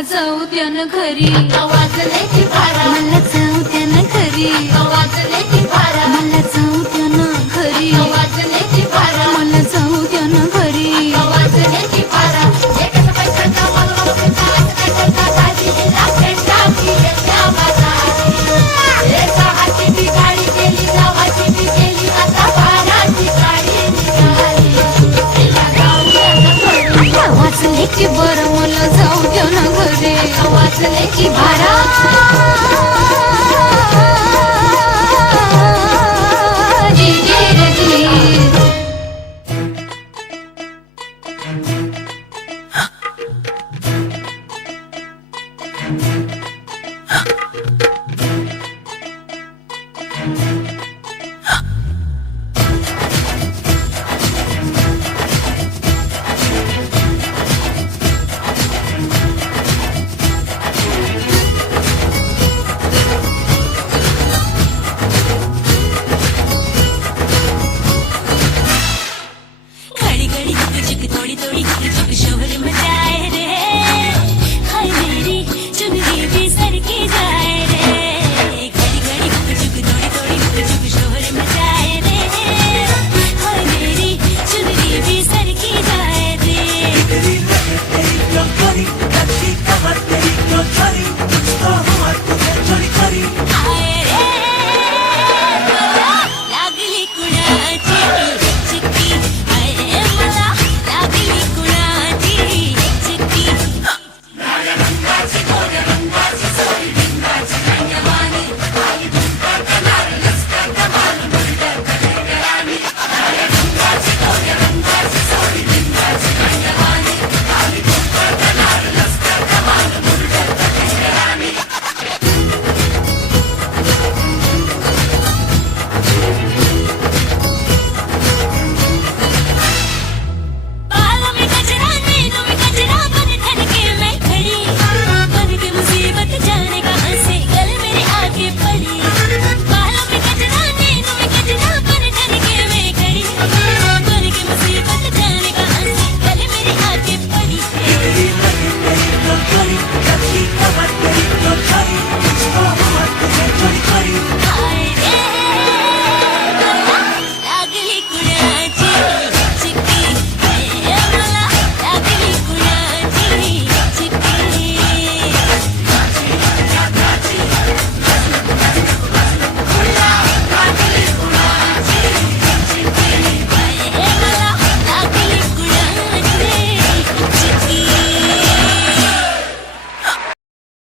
मला जाऊ द्या ना घरी, वाजले की बारा, मला जाऊ द्या ना घरी, वाजले की बारा, मला जाऊ द्या ना घरी, वाजले की बारा, मला जाऊ द्या ना घरी. वाजले की बारा. एकच पैशाचा मागवा घेता, काय करता दाजीला भेटा दिले त्या बाजारी. एका हाती ती गाडी गेली, जावाची बी गेली, आता बाराची गाडी निघाली. तिला जाऊ द्या ना घरी, आता वाजले की बरं मला जाऊ द्या ना घरी, वाजले की बारा.